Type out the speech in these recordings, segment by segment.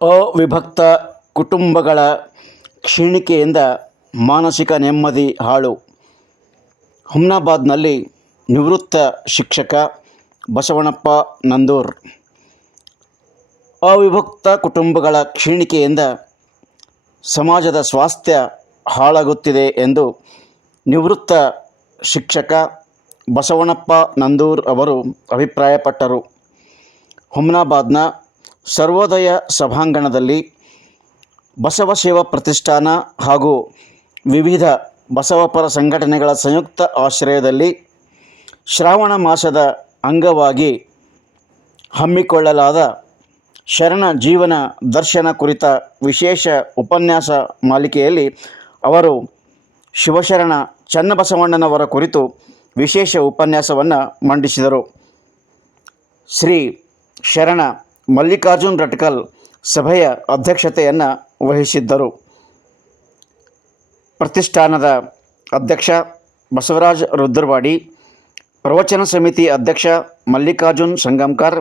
ಅವಿಭಕ್ತ ಕುಟುಂಬಗಳ ಕ್ಷೀಣಿಕೆಯಿಂದ ಮಾನಸಿಕ ನೆಮ್ಮದಿ ಹಾಳು. ಹುಮ್ನಾಬಾದ್ನಲ್ಲಿ ನಿವೃತ್ತ ಶಿಕ್ಷಕ ಬಸವಣ್ಣಪ್ಪ ನಂದೂರ್. ಅವಿಭಕ್ತ ಕುಟುಂಬಗಳ ಕ್ಷೀಣಿಕೆಯಿಂದ ಸಮಾಜದ ಸ್ವಾಸ್ಥ್ಯ ಹಾಳಾಗುತ್ತಿದೆ ಎಂದು ನಿವೃತ್ತ ಶಿಕ್ಷಕ ಬಸವಣ್ಣಪ್ಪ ನಂದೂರ್ ಅವರು ಅಭಿಪ್ರಾಯಪಟ್ಟರು. ಹುಮ್ನಾಬಾದ್ನ ಸರ್ವೋದಯ ಸಭಾಂಗಣದಲ್ಲಿ ಬಸವ ಸೇವಾ ಪ್ರತಿಷ್ಠಾನ ಹಾಗೂ ವಿವಿಧ ಬಸವಪರ ಸಂಘಟನೆಗಳ ಸಂಯುಕ್ತ ಆಶ್ರಯದಲ್ಲಿ ಶ್ರಾವಣ ಮಾಸದ ಅಂಗವಾಗಿ ಹಮ್ಮಿಕೊಳ್ಳಲಾದ ಶರಣ ಜೀವನ ದರ್ಶನ ಕುರಿತ ವಿಶೇಷ ಉಪನ್ಯಾಸ ಮಾಲಿಕೆಯಲ್ಲಿ ಅವರು ಶಿವಶರಣ ಚನ್ನಬಸವಣ್ಣನವರ ಕುರಿತು ವಿಶೇಷ ಉಪನ್ಯಾಸವನ್ನು ಮಂಡಿಸಿದರು. ಶ್ರೀ ಶರಣ ಮಲ್ಲಿಕಾರ್ಜುನ್ ರಟ್ಕಲ್ ಸಭೆಯ ಅಧ್ಯಕ್ಷತೆಯನ್ನು ವಹಿಸಿದ್ದರು. ಪ್ರತಿಷ್ಠಾನದ ಅಧ್ಯಕ್ಷ ಬಸವರಾಜ್ ರುದ್ರವಾಡಿ, ಪ್ರವಚನ ಸಮಿತಿ ಅಧ್ಯಕ್ಷ ಮಲ್ಲಿಕಾರ್ಜುನ್ ಸಂಗಮ್ಕರ್,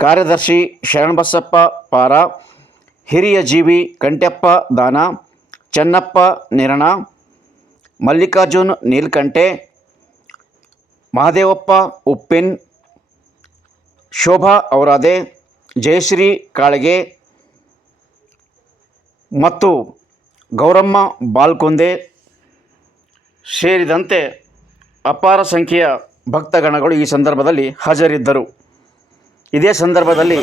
ಕಾರ್ಯದರ್ಶಿ ಶರಣಬಸಪ್ಪ ಪಾರ, ಹಿರಿಯ ಜೀವಿ ಕಂಟ್ಯಪ್ಪ ದಾನ, ಚನ್ನಪ್ಪ ನಿರಣ, ಮಲ್ಲಿಕಾರ್ಜುನ್ ನೀಲ್ಕಂಟೆ, ಮಹದೇವಪ್ಪ ಉಪ್ಪಿನ್, ಶೋಭಾ ಔರಾದೆ, ಜಯಶ್ರೀ ಕಾಳಗೆ ಮತ್ತು ಗೌರಮ್ಮ ಬಾಲ್ಕುಂದೆ ಸೇರಿದಂತೆ ಅಪಾರ ಸಂಖ್ಯೆಯ ಭಕ್ತಗಣಗಳು ಈ ಸಂದರ್ಭದಲ್ಲಿ ಹಾಜರಿದ್ದರು. ಇದೇ ಸಂದರ್ಭದಲ್ಲಿ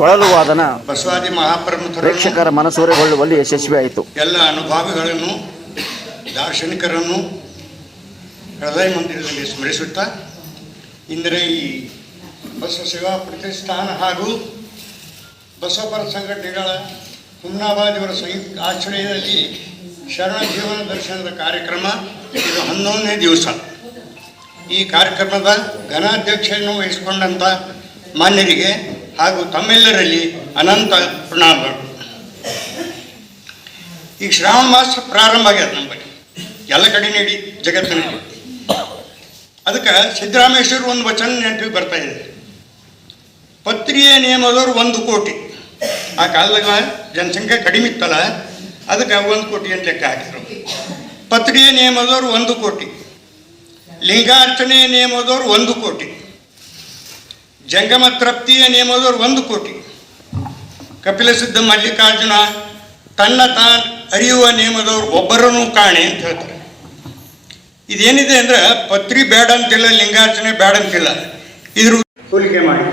ಕೊಳಲು ವಾದನ ಬಸವಾದಿ ಮಹಾಪ್ರಮುಖರು ಪ್ರೇಕ್ಷಕರ ಮನಸೂರೆಗೊಳ್ಳುವಲ್ಲಿ ಯಶಸ್ವಿಯಾಯಿತು. ಎಲ್ಲ ಅನುಭಾವಿಗಳನ್ನು ದಾರ್ಶನಿಕರನ್ನು ಹೃದಯ ಮಂದಿರದಲ್ಲಿ ಸ್ಮರಿಸುತ್ತಾ ಇಂದಿನ ಈ ಬಸವ ಸೇವಾ ಪ್ರತಿಷ್ಠಾನ ಹಾಗೂ ಬಸವಪರ ಸಂಘಟನೆಗಳ ಹುಮ್ನಾಬಾದ್ ಇವರ ಸಂಯುಕ್ತ ಆಶ್ರಯದಲ್ಲಿ ಶರಣ ಜೀವನ ದರ್ಶನದ ಕಾರ್ಯಕ್ರಮ ಇದು 11ನೇ ದಿವಸ. ಈ ಕಾರ್ಯಕ್ರಮದ ಘನಾಧ್ಯಕ್ಷೆಯನ್ನು ವಹಿಸಿಕೊಂಡಂಥ ಮಾನ್ಯರಿಗೆ ಹಾಗೂ ತಮ್ಮೆಲ್ಲರಲ್ಲಿ ಅನಂತ ಪ್ರಣಾಮಗಳು. ಈಗ ಶ್ರಾವಣ ಮಾಸ ಪ್ರಾರಂಭ ಆಗ್ಯದ ನಮ್ಮಲ್ಲಿ ಎಲ್ಲ ಕಡೆ ನೀಡಿ ಜಗತ್ತಿನಲ್ಲಿ. ಅದಕ್ಕೆ ಸಿದ್ದರಾಮೇಶ್ವರ ಒಂದು ವಚನ ನೆನಪಿಗೆ ಬರ್ತಾ ಇದೆ. ಪತ್ರಿಯ ನಿಯಮದವರು 1 ಕೋಟಿ. ಆ ಕಾಲದಾಗ ಜನಸಂಖ್ಯೆ ಕಡಿಮೆ ಇತ್ತಲ್ಲ, ಅದಕ್ಕೆ 1 ಕೋಟಿ ಅಂತ ಲೆಕ್ಕ ಹಾಕಿದ್ರು. ಪತ್ರಿಯ ನಿಯಮದವರು 1 ಕೋಟಿ, ಲಿಂಗಾರ್ಚನೆಯ ನಿಯಮದವರು 1 ಕೋಟಿ, ಜಂಗಮ ತೃಪ್ತಿಯ ನಿಯಮದವರು 1 ಕೋಟಿ, ಕಪಿಲ ಸಿದ್ಧ ಮಲ್ಲಿಕಾರ್ಜುನ ತನ್ನ ತಾನು ಅರಿಯುವ ನಿಯಮದವರು ಒಬ್ಬರನ್ನು ಕಾಣೆ ಅಂತ ಹೇಳ್ತಾರೆ. ಇದೇನಿದೆ ಅಂದ್ರೆ ಪತ್ರಿ ಬೇಡ ಅಂತಿಲ್ಲ, ಲಿಂಗಾರ್ಚನೆ ಬೇಡ ಅಂತಿಲ್ಲ, ಇದ್ರ ಹೋಲಿಕೆ ಮಾಡಿ.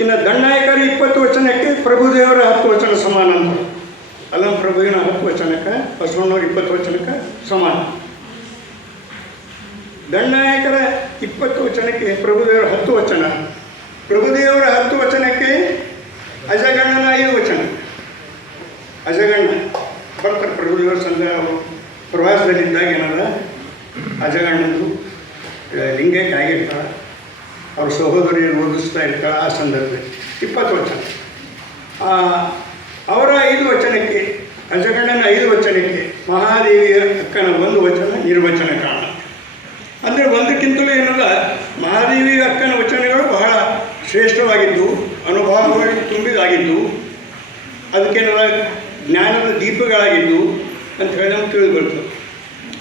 ಇನ್ನು ದಂಡನಾಯಕರ 20 ವಚನಕ್ಕೆ ಪ್ರಭುದೇವರ 10 ವಚನ ಸಮಾನ ಅಂತ. ಅಲ್ಲಂ ಪ್ರಭುವಿನ 10 ವಚನಕ್ಕೆ ಬಸವಣ್ಣವ್ರ 20 ವಚನಕ್ಕೆ ಸಮಾನ. ದಂಡನಾಯಕರ 20 ವಚನಕ್ಕೆ ಪ್ರಭುದೇವರ 10 ವಚನ, ಪ್ರಭುದೇವರ 10 ವಚನಕ್ಕೆ ಅಜಗಣ್ಣನ 5 ವಚನ. ಅಜಗಣ್ಣ ಬರ್ತಾರೆ ಪ್ರಭುದೇವರ ಸಂದ ಪ್ರವಾಸದಲ್ಲಿದ್ದಾಗ ಏನದ ಅಜಗಣ್ಣಂದು ಲಿಂಗಕ್ಕೆ ಆಗಿರ್ತಾಳೆ, ಅವ್ರ ಸಹೋದರಿಯನ್ನು ಓದಿಸ್ತಾ ಇರ್ತಾಳೆ. ಆ ಸಂದರ್ಭದಲ್ಲಿ 20 ವಚನ. ಅವರ 5 ವಚನಕ್ಕೆ, ಅಜಗಣ್ಣನ 5 ವಚನಕ್ಕೆ ಮಹಾದೇವಿಯ ಅಕ್ಕನ 1 ವಚನ ನಿರ್ವಚನ ಕಾರಣ. ಅಂದರೆ ಒಂದಕ್ಕಿಂತಲೂ ಏನಲ್ಲ, ಮಹಾದೇವಿ ಅಕ್ಕನ ವಚನಗಳು ಬಹಳ ಶ್ರೇಷ್ಠವಾಗಿದ್ದು, ಅನುಭವವಾಗಿ ತುಂಬಿದಾಗಿದ್ದು, ಅದಕ್ಕೇನಲ್ಲ ಜ್ಞಾನದ ದೀಪಗಳಾಗಿದ್ದು ಅಂತ ಹೇಳಿ ನಮ್ಗೆ ತಿಳಿದು ಬರ್ತದೆ.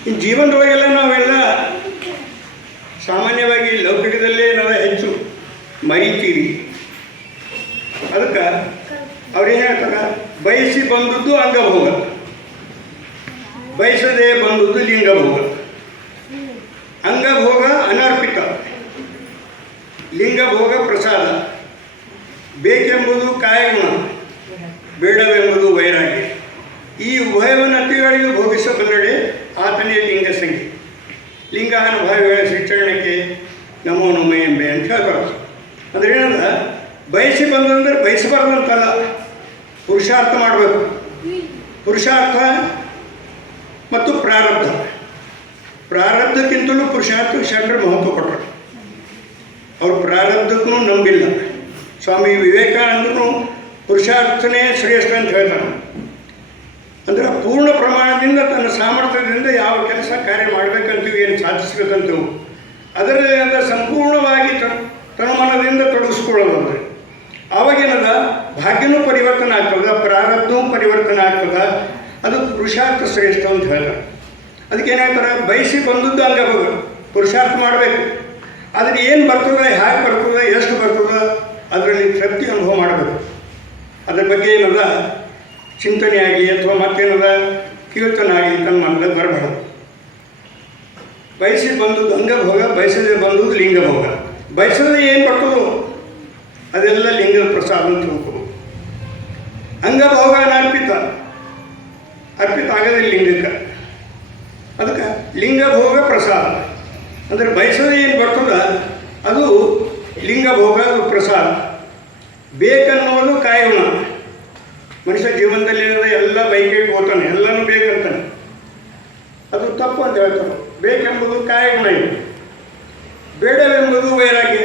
ಇನ್ನು ಜೀವನದೊಳಗೆಲ್ಲ ನಾವೆಲ್ಲ ಸಾಮಾನ್ಯವಾಗಿ ಲೌಕಿಕದಲ್ಲೇ ನಾವು ಹೆಚ್ಚು ಮರಿತೀವಿ. ಅದಕ್ಕೆ ಅವ್ರೇನು ಹೇಳ್ತಾರೆ, ಬಯಸಿ ಬಂದದ್ದು ಅಂಗಭೋಗ, ಬಯಸದೇ ಬಂದದ್ದು ಲಿಂಗಭೋಗ. ಅಂಗಭೋಗ ಅನರ್ಪಿತ, ಲಿಂಗಭೋಗ ಪ್ರಸಾದ. ಬೇಕೆಂಬುದು ಕಾಯಗುಣ, ಬೇಡವೆಂಬುದು ವೈರಾಗ್ಯ. ಈ ಉಭಯವನ್ನತಿಗಳಿಗೆ ಭೋಗಿಸಬಲ್ಲಡೆ ಆತನೇ ಲಿಂಗ ಸಂಖ್ಯೆ. ಲಿಂಗಾನುಭಾವಿಗಳ ಶಿಕ್ಷಣಕ್ಕೆ ನಮೋ ನಮೋ ಎಂಬೆ ಅಂತ ಹೇಳ್ಬಾರ್ದು. ಅಂದ್ರೆ ಏನಂದ್ರೆ ಬಯಸಿ ಬಂದಂದ್ರೆ ಬಯಸಬಾರ್ದಂತಲ್ಲ, ಪುರುಷಾರ್ಥ ಮಾಡಬೇಕು. ಪುರುಷಾರ್ಥ ಮತ್ತು ಪ್ರಾರಬ್ಧ. ಪ್ರಾರಬ್ಧಕ್ಕಿಂತಲೂ ಪುರುಷಾರ್ಥಕ್ಕೆ ಶರಣರು ಮಹತ್ವ ಕೊಟ್ಟರು. ಅವರು ಪ್ರಾರಬ್ಧಕ್ಕೂ ನಂಬಿಲ್ಲ. ಸ್ವಾಮಿ ವಿವೇಕಾನಂದರು ಪುರುಷಾರ್ಥನೇ ಶ್ರೇಷ್ಠ ಅಂತ ಹೇಳ್ತಾರೆ. ಅಂದರೆ ಪೂರ್ಣ ಪ್ರಮಾಣದಿಂದ ತನ್ನ ಸಾಮರ್ಥ್ಯದಿಂದ ಯಾವ ಕೆಲಸ ಕಾರ್ಯ ಮಾಡಬೇಕಂತೀವಿ, ಏನು ಸಾಧಿಸ್ಬೇಕಂತೀವಿ, ಅದರಲ್ಲಿ ಸಂಪೂರ್ಣವಾಗಿ ತನುಮನದಿಂದ ತೊಡಗಿಸ್ಕೊಳ್ಳೋದು. ಅಂದರೆ ಆವಾಗೇನದ ಭಾಗ್ಯನೂ ಪರಿವರ್ತನೆ ಆಗ್ತದೆ, ಪ್ರಾರಬ್ಧವೂ ಪರಿವರ್ತನೆ ಆಗ್ತದೆ. ಅದು ಪುರುಷಾರ್ಥ ಶ್ರೇಷ್ಠ ಅಂತ ಹೇಳ್ತಾರೆ. ಅದಕ್ಕೆ ಏನಾಗ್ತಾರೆ, ಬಯಸಿ ಬಂದದ್ದು ಅಂಗಭೋಗ ಪುರುಷಾರ್ಥ ಮಾಡಬೇಕು. ಆದರೆ ಏನು ಬರ್ತದೆ, ಹೇಗೆ ಬರ್ತದೆ, ಎಷ್ಟು ಬರ್ತದೆ, ಅದರಲ್ಲಿ ತೃಪ್ತಿ ಅನುಭವ ಮಾಡಬೇಕು. ಅದ್ರ ಬಗ್ಗೆ ಏನದ ಚಿಂತನೆ ಆಗಲಿ ಅಥವಾ ಮತ್ತೇನದ ಕೀರ್ತನೆ ಆಗಲಿ ತನ್ನ ಮನದಲ್ಲಿ ಬರಬಾರ್ದು. ಬಯಸಿ ಬಂದದ್ದು ಅಂಗಭೋಗ, ಬಯಸದೆ ಬಂದದ್ದು ಲಿಂಗಭೋಗ. ಬಯಸದೆ ಏನು ಬರ್ತದೋ ಅದೆಲ್ಲ ಲಿಂಗದ ಪ್ರಸಾದ ಅಂತ ತಿಳ್ಕೋಬೇಕು. ಅಂಗಭೋಗ ಅರ್ಪಿತ ಆಗೋದಿಲ್ಲ ಲಿಂಗಕ್ಕೆ. ಅದಕ್ಕೆ ಲಿಂಗಭೋಗ ಪ್ರಸಾದ ಅಂದರೆ ಬಯಸದೆ ಏನು ಬರ್ತದ ಅದು ಲಿಂಗಭೋಗ, ಅದು ಪ್ರಸಾದ. ಬೇಕನ್ನೋದು ಕಾಯೋಣ. ಮನುಷ್ಯ ಜೀವನದಲ್ಲಿ ಎಲ್ಲ ಬೈಕೇಟ್ ಹೋಗ್ತಾನೆ, ಎಲ್ಲನೂ ಬೇಕಂತಾನೆ. ಅದು ತಪ್ಪು ಅಂತ ಹೇಳ್ತಾರೆ. ಬೇಕೆಂಬುದು ಕಾಯೋಣ. ಬೇಡವೆಂಬುದು ವೈರಾಗ್ಯ.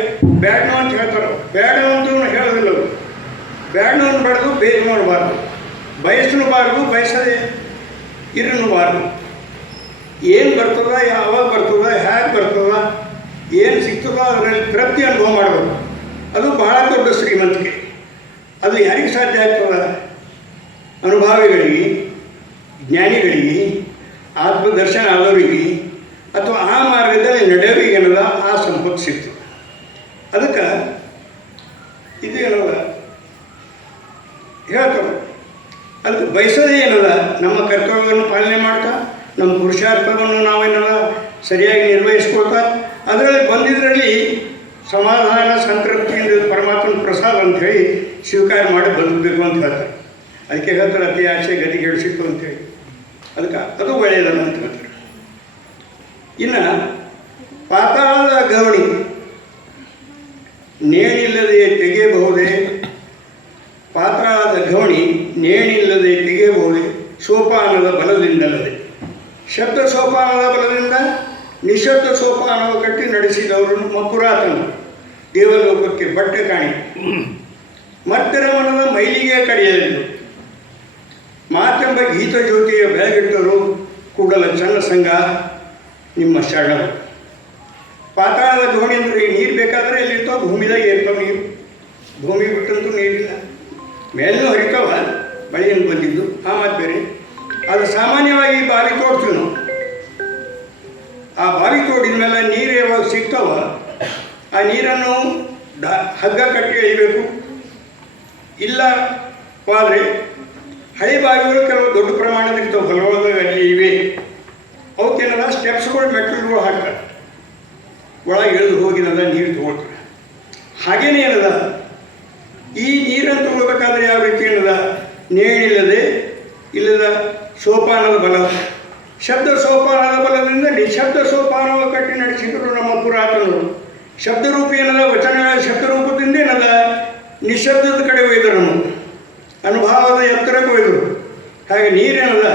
ಬ್ಯಾಡ್ನೋ ಅಂತ ಹೇಳ್ತಾರೆ. ಬೇಡ ಅಂತ ಹೇಳೋದಿಲ್ಲ ಅವರು. ಬ್ಯಾಡ್ನೋ ಅನ್ಬಾರ್ದು, ಬೇಕು ನೋಡಬಾರ್ದು, ಬಯಸಲೂಬಾರ್ದು, ಬಯಸದೆ ಇರಲೂಬಾರ್ದು. ಏನು ಬರ್ತದ, ಯಾವಾಗ ಬರ್ತದ, ಹೇಗೆ ಬರ್ತದ, ಏನು ಸಿಗ್ತದೋ ಅದರಲ್ಲಿ ತೃಪ್ತಿ ಅನುಭವ ಮಾಡಬೇಕು. ಅದು ಬಹಳ ದೊಡ್ಡ ಶ್ರೀಮಂತಿಕೆ. ಅದು ಯಾರಿಗೆ ಸಾಧ್ಯ ಆಗ್ತದ? ಅನುಭಾವಿಗಳಿಗೆ, ಜ್ಞಾನಿಗಳಿಗೆ, ಆತ್ಮದರ್ಶನ ಆದವರಿಗೆ ಅಥವಾ ಆ ಮಾರ್ಗದಲ್ಲಿ ನಡೆಯೋರಿಗೆ ಏನದ ಆ ಸಂಪತ್ತು ಸಿಗ್ತದೆ. ಅದಕ್ಕೆ ಇದು ಏನದ ಹೇಳ್ತಾರೆ. ಅದಕ್ಕೆ ಬಯಸೋದೇ ಏನದ ನಮ್ಮ ಕರ್ತವ್ಯವನ್ನು ಪಾಲನೆ ಮಾಡ್ತಾ ನಮ್ಮ ಪುರುಷಾರ್ಥವನ್ನು ನಾವೇನದ ಸರಿಯಾಗಿ ನಿರ್ವಹಿಸ್ಕೊಳ್ತಾ ಅದರಲ್ಲಿ ಬಂದಿದ್ದರಲ್ಲಿ ಸಮಾಧಾನ ಸಂತೃಪ್ತಿಯಿಂದ ಪರಮಾತ್ಮನ ಪ್ರಸಾದ ಅಂಥೇಳಿ ಸ್ವೀಕಾರ ಮಾಡಿ ಬದುಕಬೇಕು ಅಂತ ಹೇಳ್ತಾರೆ. ಅದಕ್ಕೆ ಹೇಳ್ತಾರೆ ಅತಿ ಆಸೆ ಗತಿಗೆ ಹಿಡಿಸಿತ್ತು ಅಂತೇಳಿ. ಅದಕ್ಕೆ ಅದು ಒಳ್ಳೆಯದಲ್ಲ ಅಂತ ಹೇಳ್ತಾರೆ. ಇನ್ನು ಪಾತಾಳದ ಗವಣಿ ನೇಣಿಲ್ಲದೆ ತೆಗೆಯಬಹುದೇ? ಪಾತಾಳದ ಗವಣಿ ನೇಣಿಲ್ಲದೆ ತೆಗೆಯಬಹುದೇ? ಸೋಪಾನದ ಬಲದಿಂದಲ್ಲದೆ. ಶಬ್ದ ಸೋಪಾನದ ಬಲದಿಂದ ನಿಶಬ್ದ ಸೋಪಾನವ ಕಟ್ಟಿ ನಡೆಸಿದವರು ನಮ್ಮ ಪುರಾತನ ದೇವಲೋಕಕ್ಕೆ ಬಟ್ಟೆ ಕಾಣಿ. ಮರ್ತ್ಯರ ಮನದ ಮೈಲಿಗೆ ಕಡಿಯಲಿಲ್ಲ. ಮಾತೆಂಬ ಗೀತ ಜ್ಯೋತಿಯ ಬೆಳಗಿಟ್ಟರು ಕೂಡಲ ಚನ್ನ ಸಂಘ ನಿಮ್ಮ ಶರಣರು. ಪಾತಾಳದ ದೋಣಿ ಅಂದರೆ ನೀರು ಬೇಕಾದರೆ ಎಲ್ಲಿರ್ತಾವೆ? ಭೂಮಿದಾಗ ಇರ್ತಾವೆ ನೀರು. ಭೂಮಿ ಬಿಟ್ಟಂತೂ ನೀರಿಲ್ಲ. ಮೇಲೂ ಹರಿತಾವ, ಮಳೆಯನ್ನು ಬಂದಿದ್ದು ಆ ಮಾತು ಬೇರೆ. ಅದು ಸಾಮಾನ್ಯವಾಗಿ ಬಾವಿ ತೋಡ್ತೀವಿ ನಾವು. ಆ ಬಾವಿ ತೋಡಿದ ಮೇಲೆ ನೀರು ಯಾವಾಗ ಸಿಗ್ತಾವ ಆ ನೀರನ್ನು ಹಗ್ಗ ಕಟ್ಟಿ ಎಳಿಬೇಕು. ಇಲ್ಲವಾದರೆ ಹಳೆ ಬಾವಿಗಳು ಕೆಲವು ದೊಡ್ಡ ಪ್ರಮಾಣದ ಇರ್ತಾವೆ, ಹೊಲೊಳಗೆ ಅಲ್ಲಿ ಇವೆ. ಅವಕ್ಕೇನದ ಸ್ಟೆಪ್ಸ್ಗಳು, ಮೆಟ್ಲುಗಳು ಹಾಕ್ತಾರೆ. ಒಳಗೆ ಇಳಿದು ಹೋಗಿನದ ನೀರು ತೊಗೊಳ್ತಾರೆ. ಹಾಗೇನೇ ಏನದ ಈ ನೀರನ್ನು ತಗೊಳ್ಬೇಕಾದ್ರೆ ಯಾವ ರೀತಿ ಏನದ ನೇಣಿಲ್ಲದೆ ಇಲ್ಲದ ಸೋಪಾನದ ಬಲ. ಶಬ್ದ ಸೋಪಾನದ ಬಲದಿಂದ ನಿಶಬ್ದ ಸೋಪಾನವ ಕಟ್ಟಿ ನಡೆಸಿದರು ನಮ್ಮ ಪುರಾತನರು. ಶಬ್ದರೂಪಿ ಏನದ ವಚನಗಳ ಶಬ್ದರೂಪದಿಂದ ಏನದ ನಿಶಬ್ದದ ಕಡೆ ಒಯ್ದರು. ನಮ್ಮ ಅನುಭವದ ಎತ್ತರಕ್ಕೆ ಒಯ್ದರು. ಹಾಗೆ ನೀರೇನದ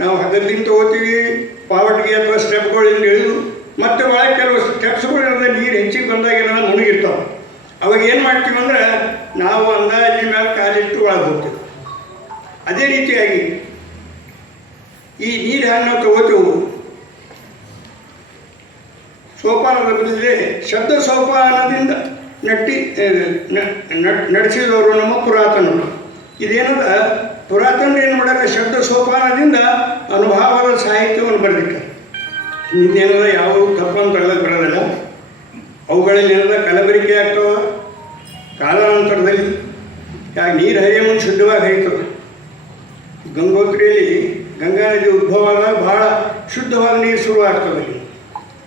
ನಾವು ಹಗ್ಗದಿಂದ ತಗೋತೀವಿ, ಪಾವಟಿಗೆ ಅಥವಾ ಸ್ಟೆಪ್ಗಳಿಂದ ಇಳಿದು ಮತ್ತು ಒಳಗೆ ಕೆಲವು ಸ್ಟೆಪ್ಸ್ಗಳಿರೋದ ನೀರು ಹೆಚ್ಚಿಗೆ ಬಂದಾಗ ಏನದ ಮುಳುಗಿರ್ತಾವೆ. ಅವಾಗ ಏನು ಮಾಡ್ತೀವಿ ಅಂದ್ರೆ ನಾವು ಅಂದಾಜಿನ ಮೇಲೆ ಕಾಲಿಟ್ಟು ಒಳಗೆ ಹೋಗ್ತೀವಿ. ಅದೇ ರೀತಿಯಾಗಿ ಈ ನೀರು ಹ್ಯಾಂಗ ನಾವು ತಗೋತೀವಿ ಸೋಪಾನದ ಬದಲಿದೆ ಶಬ್ದ ಸೋಪಾನದಿಂದ ನಡೆಸಿದವರು ನಮ್ಮ ಪುರಾತನರು. ಇದೇನದ ಪುರಾತನರು ಏನು ಮಾಡ್ಯಾರ? ಶಬ್ದ ಸೋಪಾನದಿಂದ ಅನುಭವದ ಸಾಹಿತ್ಯವನ್ನು ಬರೆದಿಟ್ಟಾರೆ. ಇನ್ನೇನದ ಯಾವುವು ತಪ್ಪಂತ ಹೇಳೋಕ್ಕೆ ಬರೋದಿಲ್ಲ. ಅವುಗಳಲ್ಲಿ ಏನದ ಕಲಬೆರಿಕೆ ಆಗ್ತವ ಕಾಲಾನಂತರದಲ್ಲಿ. ಯಾಕೆ ನೀರು ಹರಿಯ ಮುಂದೆ ಶುದ್ಧವಾಗಿ ಹರಿತದೆ. ಗಂಗೋತ್ರಿಯಲ್ಲಿ ಗಂಗಾ ನದಿ ಉದ್ಭವ ಆದಾಗ ಭಾಳ ಶುದ್ಧವಾದ ನೀರು ಶುರುವಾಗ್ತದೆ.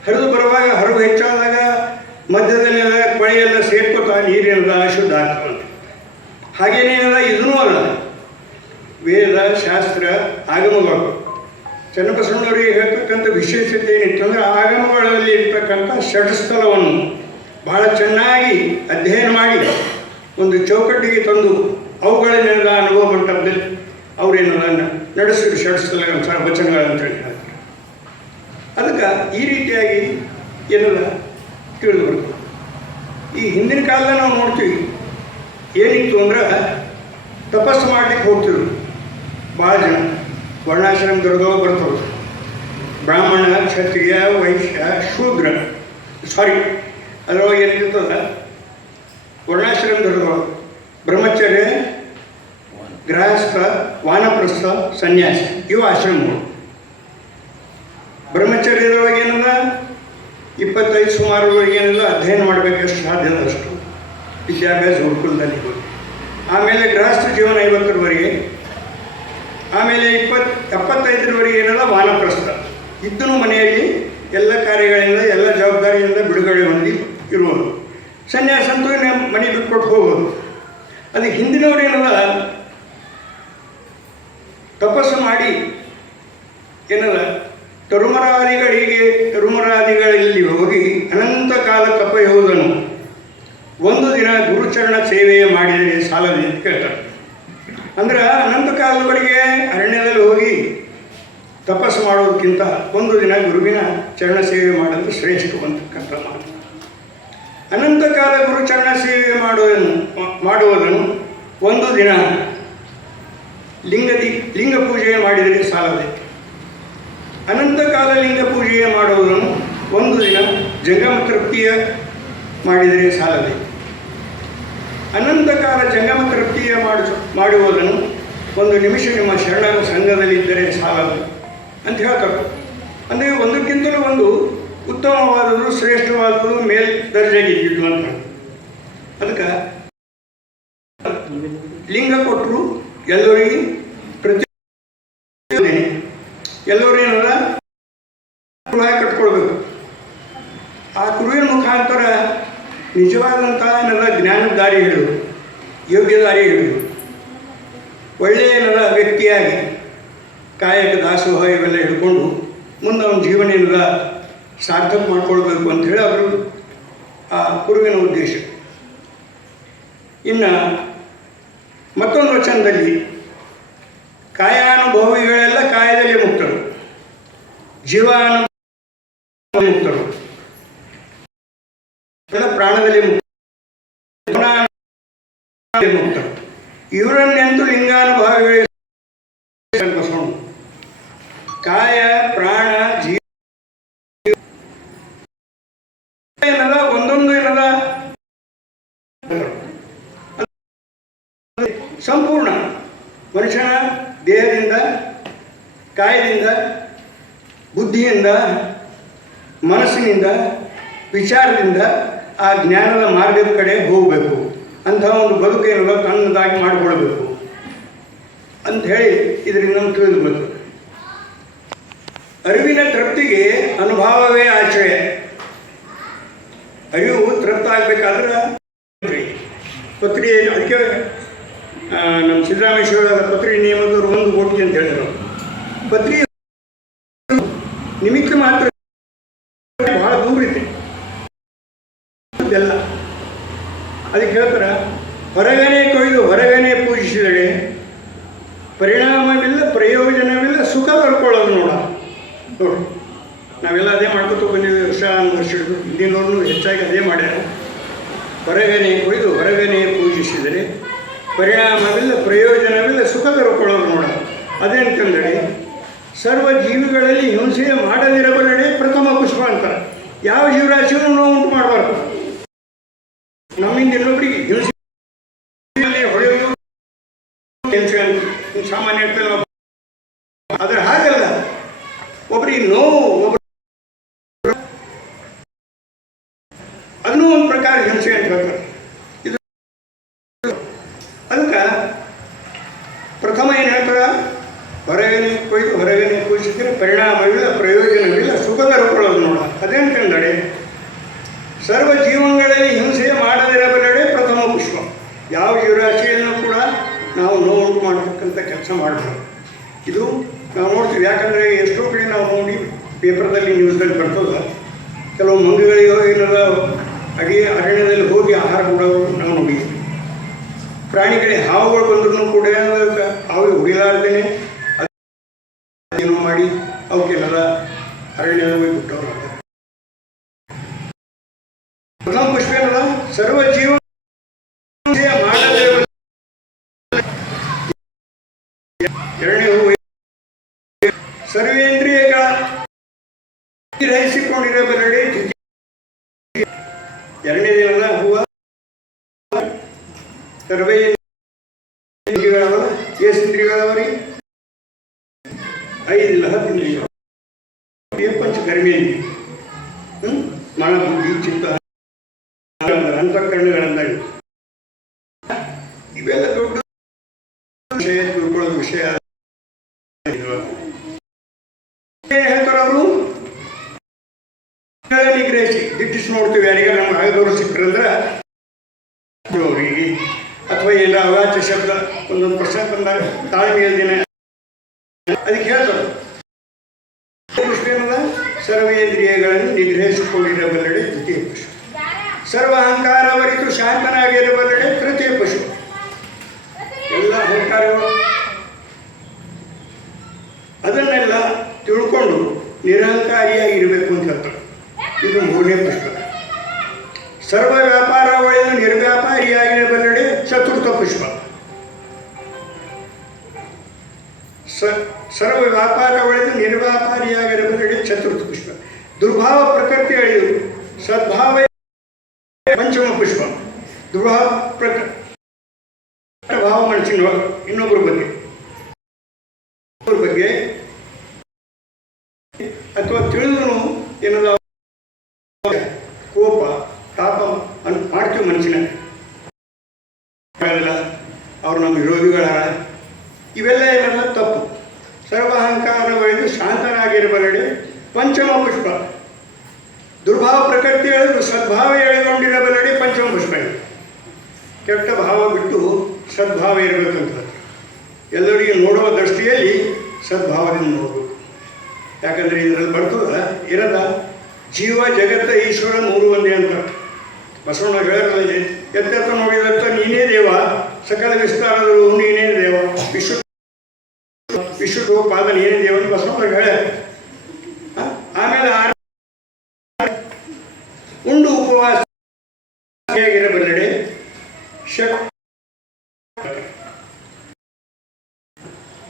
ಹರಿದು ಬರುವಾಗ ಹರಿವು ಹೆಚ್ಚಾದಾಗ ಮಧ್ಯದಲ್ಲೆಲ್ಲ ಕೊಳೆಯೆಲ್ಲ ಸೇರ್ಕೋತ ನೀರೇನದ ಅಶುದ್ಧ ಆಗ್ತವಂತೆ. ಹಾಗೇನೇನದ ಇದನ್ನೂ ಅಲ್ಲ, ವೇದ ಶಾಸ್ತ್ರ ಆಗಮಗಳು. ಚನ್ನಬಸವಣ್ಣವರಿಗೆ ಹೇಳ್ತಕ್ಕಂಥ ವಿಶೇಷತೆ ಏನಿತ್ತು ಅಂದರೆ ಆಗಮಗಳಲ್ಲಿ ಇರ್ತಕ್ಕಂಥ ಷಟ್ಸ್ಥಲವನ್ನು ಭಾಳ ಚೆನ್ನಾಗಿ ಅಧ್ಯಯನ ಮಾಡಿ ಒಂದು ಚೌಕಟ್ಟಿಗೆ ತಂದು ಅವುಗಳನ್ನೆಲ್ಲ ಅನುಭವ ಮಂಟಪದಲ್ಲಿ ಅವರೇನಲ್ಲ ನಡೆಸಿದ್ರು ಷಟ್ಸ್ಥಲ ವಚನಗಳಂತೇಳಿ ಹೇಳ್ತಾರೆ. ಅದಕ್ಕೆ ಈ ರೀತಿಯಾಗಿ ಏನಲ್ಲ ತಿಳಿದು ಬರ್ತದೆ. ಈ ಹಿಂದಿನ ಕಾಲದ ನಾವು ನೋಡ್ತೀವಿ ಏನಿತ್ತು ಅಂದ್ರೆ ತಪಸ್ಸು ಮಾಡಲಿಕ್ಕೆ ಹೋಗ್ತಿದ್ರು ಭಾಳ ಜನ. ವರ್ಣಾಶ್ರಮದವ್ರದವ್ರು ಬರ್ತವ್ರು. ಬ್ರಾಹ್ಮಣ, ಕ್ಷತ್ರಿಯ, ವೈಶ್ಯ, ಶೂದ್ರ, ಅದರೊಳಗೆ ಏನಿರ್ತದೆ ವರ್ಣಾಶ್ರಮದವ್ರದವ್ರು. ಬ್ರಹ್ಮಚರ್ಯ, ಗೃಹಸ್ಥ, ವಾನಪ್ರಸ್ಥ, ಸನ್ಯಾಸ ಇವು ಆಶ್ರಮಗಳು. ಬ್ರಹ್ಮಚರ್ಯದೊಳಗೆ ಏನದ 25 ಸುಮಾರೊಳಗೆ ಏನಿಲ್ಲ ಅಧ್ಯಯನ ಮಾಡಬೇಕು, ಎಷ್ಟು ಸಾಧ್ಯದಷ್ಟು ವಿದ್ಯಾಭ್ಯಾಸ ಗುರುಕುಲದಲ್ಲಿ ಹೋಗಿ. ಆಮೇಲೆ ಗೃಹಸ್ಥ ಜೀವನ 50ರವರೆಗೆ, ಆಮೇಲೆ 75ರವರೆಗೆ ಏನಲ್ಲ ವಾನಪ್ರಸ್ಥ. ಇದ್ದನು ಮನೆಯಲ್ಲಿ ಎಲ್ಲ ಕಾರ್ಯಗಳಿಂದ ಎಲ್ಲ ಜವಾಬ್ದಾರಿಯಿಂದ ಬಿಡುಗಡೆ ಹೊಂದಿ ಇರುವುದು. ಸನ್ಯಾಸ ಅಂತೂ ಮನೆ ಬಿಟ್ಕೊಟ್ಟು ಹೋಗೋದು. ಅದಕ್ಕೆ ಹಿಂದಿನವ್ರು ಏನಲ್ಲ ತಪಸ್ಸು ಮಾಡಿ ಏನಲ್ಲ ತರುಮರಾದಿಗಳಲ್ಲಿ ಹೋಗಿ ಅನಂತ ಕಾಲ ತಪಯುವುದನ್ನು ಒಂದು ದಿನ ಗುರುಚರಣ ಸೇವೆಯ ಮಾಡಿದರೆ ಸಾಲದು ಅಂತ ಕೇಳ್ತಾರೆ. ಅಂದ್ರೆ ಅನಂತ ಕಾಲದವರೆಗೆ ಅರಣ್ಯದಲ್ಲಿ ಹೋಗಿ ತಪಸ್ಸು ಮಾಡೋದಕ್ಕಿಂತ ಒಂದು ದಿನ ಗುರುವಿನ ಚರಣ ಸೇವೆ ಮಾಡೋದು ಶ್ರೇಷ್ಠ ಅಂತಕ್ಕಂಥ ಮಾತು. ಅನಂತ ಕಾಲ ಗುರುಚರಣ ಸೇವೆ ಮಾಡುವುದನ್ನು ಒಂದು ದಿನ ಲಿಂಗ ಪೂಜೆ ಮಾಡಿದರೆ ಸಾಲದೆ. ಅನಂತ ಕಾಲ ಲಿಂಗ ಪೂಜೆಯ ಮಾಡುವುದನ್ನು ಒಂದು ದಿನ ಜಂಗಮ ತೃಪ್ತಿಯ ಮಾಡಿದರೆ ಸಾಲದೆ. ಅನಂತ ಕಾಲ ಜಂಗಮ ತೃಪ್ತಿಯ ಮಾಡುವುದನ್ನು ಒಂದು ನಿಮಿಷ ನಿಮ್ಮ ಶರಣರ ಸಂಘದಲ್ಲಿದ್ದರೆ ಸಾಲದು ಅಂತ ಹೇಳ್ತಾರೆ. ಅಂದರೆ ಒಂದಕ್ಕಿಂತಲೂ ಒಂದು ಉತ್ತಮವಾದದ್ದು, ಶ್ರೇಷ್ಠವಾದದ್ದು, ಮೇಲ್ ದರ್ಜೆಗಿದ್ದು ಅಂತ. ಅದಕ್ಕೆ ಲಿಂಗ ಕೊಟ್ಟರು ಎಲ್ಲರಿಗೆ ಪ್ರತಿ ಎಲ್ಲರೂ ಏನದ ಕುರುಹ ಕಟ್ಕೊಳ್ಬೇಕು. ಆ ಕುರುವಿನ ಮುಖಾಂತರ ನಿಜವಾದಂಥ ಏನದ ಜ್ಞಾನದ ದಾರಿ ಹಿಡಿದು, ಯೋಗ್ಯ ದಾರಿ ಹಿಡಿದು, ಒಳ್ಳೆಯ ಏನದ ವ್ಯಕ್ತಿಯಾಗಿ ಕಾಯಕ ದಾಸೋಹ ಇವೆಲ್ಲ ಹಿಡ್ಕೊಂಡು ಮುಂದೆ ಅವನ ಜೀವನ ಏನದ ಸಾರ್ಥಕ ಮಾಡ್ಕೊಳ್ಬೇಕು ಅಂಥೇಳಿ ಅವರು ಆ ಗುರುವಿನ ಉದ್ದೇಶ. ಇನ್ನು ಮತ್ತೊಂದು ವಚನದಲ್ಲಿ ಕಾಯಾನುಭವಿಗಳೆಲ್ಲ ಕಾಯದಲ್ಲಿ ಮುಕ್ತರು, ಜೀವಾನುಭವ ಮುಕ್ತರು, ಪ್ರಾಣದಲ್ಲಿ ಮುಕ್ತರು. ಇವರನ್ನೆಂತೂ ಲಿಂಗಾನುಭವಿಗಳಿಗೆ ಕಾಯ ಪ್ರಾಣ ಜೀವ ಏನದ ಒಂದೊಂದು ಏನದ ಸಂಪೂರ್ಣ ಮನುಷ್ಯನ ದೇಹದಿಂದ, ಕಾಯದಿಂದ, ಬುದ್ಧಿಯಿಂದ, ಮನಸ್ಸಿನಿಂದ, ವಿಚಾರದಿಂದ ಆ ಜ್ಞಾನದ ಮಾರ್ಗದ ಕಡೆ ಹೋಗಬೇಕು. ಅಂಥ ಒಂದು ಬದುಕೇನಲ್ಲ ತನ್ನದಾಗಿ ಮಾಡಿಕೊಳ್ಬೇಕು ಅಂಥೇಳಿ ಇದರಿಂದ ತಿಳಿದು ಬಂತು. ಅರಿವಿನ ತೃಪ್ತಿಗೆ ಅನುಭವವೇ ಆಶ್ರಯ. ಅರಿವು ತೃಪ್ತ ಆಗಬೇಕಾದ್ರೆ ಪತ್ರಿ, ಅದಕ್ಕೆ ನಮ್ಮ ಸಿದ್ದರಾಮೇಶ್ವರ ಪತ್ರಿ ನಿಯಮದವರು 1 ಕೋಟಿ ಅಂತ ಹೇಳಿದ್ರು. ಪತ್ರಿ ನಿಮಿತ್ತ ಮಾತ್ರ ಬಹಳ ದೂರ ಇದೆ ಎಲ್ಲ. ಅದಕ್ಕೆ ಹೇಳ್ತಾರೆ, ಹೊರಗನೆ ಕೊಯ್ದು ಹೊರಗನೆ ಪೂಜಿಸಿದರೆ ಪರಿಣಾಮವಿಲ್ಲ, ಪ್ರಯೋಜನವಿಲ್ಲ, ಸುಖ ಬರ್ಕೊಳ್ಳೋದು ನೋಡಿ. ನಾವೆಲ್ಲ ಅದೇ ಮಾಡ್ಕೊತ ಬಂದಿದ್ದೀವಿ ವರ್ಷ ಹಿಡಿದು. ಹಿಂದಿನವ್ರನ್ನೂ ಹೆಚ್ಚಾಗಿ ಅದೇ ಮಾಡ್ಯಾರ. ಹೊರಗನೆ ಕೊಯ್ದು ಹೊರಗನೆ ಪೂಜಿಸಿದರೆ ಪರಿಣಾಮವಿಲ್ಲ, ಪ್ರಯೋಜನವಿಲ್ಲ, ಸುಖ ಬರ್ಕೊಳ್ಳೋದು ನೋಡ. ಅದೇಂತಂದರೆ ಸರ್ವ ಜೀವಿಗಳಲ್ಲಿ ಹಿಂಸೆ ಮಾಡದಿರಬಲ್ಲಡೆ ಪ್ರಥಮ ಪುಷ್ಪ ಅಂತಾರೆ. ಯಾವ ಜೀವರಾಶಿಯೂ ನೋವು ಉಂಟು ಮಾಡಬಾರ್ದು. ನಮ್ಮಿಂದ ಇನ್ನೊಬ್ಬರಿಗೆ ಹಿಂಸೆ ಹೊಳೆಯೋದು ಹಿಂಸೆ ಅಂತ ಸಾಮಾನ್ಯ ಇರ್ತದೆ. ಆದರೆ ಹಾಗಲ್ಲ, ಒಬ್ಬರಿಗೆ ನೋವು, ಅದನ್ನೂ ಒಂದು ಪ್ರಕಾರ ಹಿಂಸೆ ಅಂತ ಹೇಳ್ತಾರೆ. ಇದು ಅದಕ್ಕೆ ಪ್ರಥಮ ಏನು ಹೇಳ್ತಾರೆ, ಹೊರಗನೆ ಕೊಯ್ದು ಹೊರಗನೆ ಪೂಜಿಸಿದರೆ ಪರಿಣಾಮವಿಲ್ಲ, ಪ್ರಯೋಜನವಿಲ್ಲ, ಸುಖ ಬರ್ಕೊಳ್ಳೋದು ನೋಡ. ಅದೇಂತಂದರೆ ಸರ್ವ ಜೀವನಗಳಲ್ಲಿ ಹಿಂಸೆ ಮಾಡದಿರಬಲ್ಲಡೆ ಪ್ರಥಮ ಪುಷ್ಪ. ಯಾವ ಜೀವರಾಶಿಯನ್ನು ಕೂಡ ನಾವು ನೋವು ಮಾಡತಕ್ಕಂಥ ಕೆಲಸ ಮಾಡಬಾರ್ದು. ಇದು ನಾವು ನೋಡ್ತೀವಿ. ಯಾಕಂದರೆ ಎಷ್ಟೋ ಕಡೆ ನಾವು ನೋಡಿ ಪೇಪರ್ದಲ್ಲಿ, ನ್ಯೂಸ್ದಲ್ಲಿ ಬರ್ತದೆ. ಕೆಲವು ಮಂಗಗಳಿಗೆ ಏನದ ಅರಣ್ಯದಲ್ಲಿ ಹೋಗಿ ಆಹಾರ ಕೊಡೋರು ನಾವು ನೋಡಿದ್ವಿ. ಪ್ರಾಣಿಗಳಿಗೆ ಹಾವುಗಳು ಬಂದ್ರೂ ಕೂಡ ಹಾವು ಹೊಡಿಲಾರ್ದೇನೆ ಏನೋ ಮಾಡಿ ಅವಕ್ಕೆಲ್ಲ ಅರಣ್ಯದ ಹೋಗಿ ಬಿಟ್ಟವ್ರು. ಪ್ರಥಮ ಪುಷ್ಪ ಏನದ ಸರ್ವ ಜೀವ ಮಾಡದೇ. ಎರಡನೇ ಹೂವು ಸರ್ವೇಂದ್ರಿಯಗಳ ಗ್ರಹಿಸಿಕೊಂಡಿರಬಲ್ಲಡೆ. ಎರಡನೇ ದಿನದ ಹೂವು ಸರ್ವೇ ಇಂದ್ರಿಯಗಳವರಿ 5 ಇಲ್ಲ 10 ಇಂದ್ರಿಯ ಪಂಚ ಕರ್ಮೇಂದ್ರಿಯ ಮನ ಬುದ್ಧಿ ಚಿತ್ತ ಅಂತಃಕರಣಗಳಂದಾಗ ಇವೆಲ್ಲ ದೊಡ್ಡ ವಿಷಯ ತಿಳ್ಕೊಳ್ಳೋ ವಿಷಯ ಹೇಳ್ತಾರೆ ಅವರು ನಿಗ್ರಹಿಸಿ ದಿಟ್ಟಿಸಿ ನೋಡ್ತೀವಿ. ಯಾರಿಗೆ ನಮ್ಮ ಆಯೋದವರು ಸಿಕ್ಕರಂದ್ರೆ ಅವರಿಗೆ ಅಥವಾ ಎಲ್ಲ ಅವಾಚ್ಯ ಶಬ್ದ ಒಂದೊಂದು ಪ್ರಶ್ನೆ ಬಂದಾಗ ತಾಳ್ಮೆಯ ದಿನ ಅದಕ್ಕೆ ಹೇಳ್ತಾರೆ ಏನದ ಸರ್ವೇಂದ್ರಿಯಗಳನ್ನು ನಿಗ್ರಹಿಸಿಕೊಂಡಿರಬಲ್ಲಡೆ ದ್ವಿತೀಯ ಪಶು, ಸರ್ವ ಅಹಂಕಾರವರಿತು ಶಾಂತನಾಗಿರಬಲ್ಲಡೆ ತೃತೀಯ ಪಶು. ಎಲ್ಲ ಅಹಂಕಾರಗಳು ಅದನ್ನೆಲ್ಲ ತಿಳ್ಕೊಂಡು ನಿರಹಂಕಾರಿಯಾಗಿರಬೇಕು ಅಂತ ಹೇಳ್ತಾರೆ. ಇದು 3ನೇ ಪುಷ್ಪ. ಸರ್ವ ವ್ಯಾಪಾರ ಒಳ್ಳೆಯ ನಿರ್ವ್ಯಾಪಾರಿಯಾಗಿರಬಲ್ಲಡೆ ಚತುರ್ಥ ಪುಷ್ಪ. ಸರ್ವ ವ್ಯಾಪಾರ ಒಳ್ಳೆಯ ನಿರ್ವ್ಯಾಪಾರಿಯಾಗಿರಬಲ್ಲಡೆ ಚತುರ್ಥ ಪುಷ್ಪ. ದುರ್ಭಾವ ಪ್ರಕೃತಿ ಅಳಿದು ಸದ್ಭಾವ ಪಂಚಮ ಪುಷ್ಪ. ದುರ್ಭಾವ ಭಾವ ಮನಸ್ಸಿನ ಇನ್ನೊಬ್ಬರ ಬಗ್ಗೆ ಅಥವಾ ತಿಳಿದ್ರು ಏನದ ಕೋಪ ತಾಪ ಅಂತ ಮಾಡ್ತೀವಿ ಮನಸ್ಸಿನ ಅವ್ರು ನಮ್ಮ ವಿರೋಧಿಗಳ ಇವೆಲ್ಲ ಏನಲ್ಲ ತಪ್ಪು. ಸರ್ವ ಅಹಂಕಾರ ಒಯ್ದು ಶಾಂತನಾಗಿರಬಲ್ಲಡೆ ಪಂಚಮ ಪುಷ್ಪ. ದುರ್ಭಾವ ಪ್ರಕೃತಿ ಹೇಳಿದ್ರು ಸದ್ಭಾವ ಎಳೆಗೊಂಡಿರಬಲ್ಲಡೆ ಪಂಚಮ ಪುಷ್ಪ. ಕೆಟ್ಟ ಭಾವ ಬಿಟ್ಟು ಸದ್ಭಾವ ಇರಬೇಕಂತ ಎಲ್ಲರಿಗೆ ನೋಡುವ ದೃಷ್ಟಿಯಲ್ಲಿ ಸದ್ಭಾವದಿಂದ ನೋಡಬೇಕು. ಯಾಕಂದರೆ ಇದರಲ್ಲಿ ಬರ್ತದ ಇರದ ಜೀವ ಜಗತ್ತ ಈಶ್ವರ 3 ಒಂದೇ ಅಂತ ಬಸವಣ್ಣ ಹೇಳಲ್ಲ. ಎತ್ತೆತ್ತ ನೋಡಿದಂತ ನೀನೇ ದೇವ, ಸಕಲ ವಿಸ್ತಾರದಲ್ಲೂ ನೀನೇ ದೇವ, ವಿಶ್ವರೂಪಾದ ನೀನೇ ದೇವ ಅಂತ ಬಸವಣ್ಣ ಹೇಳ. ಆಮೇಲೆ ಉಂಡು ಉಪವಾಸ ಹೇಗಿರಬಲ್ಲಡೆ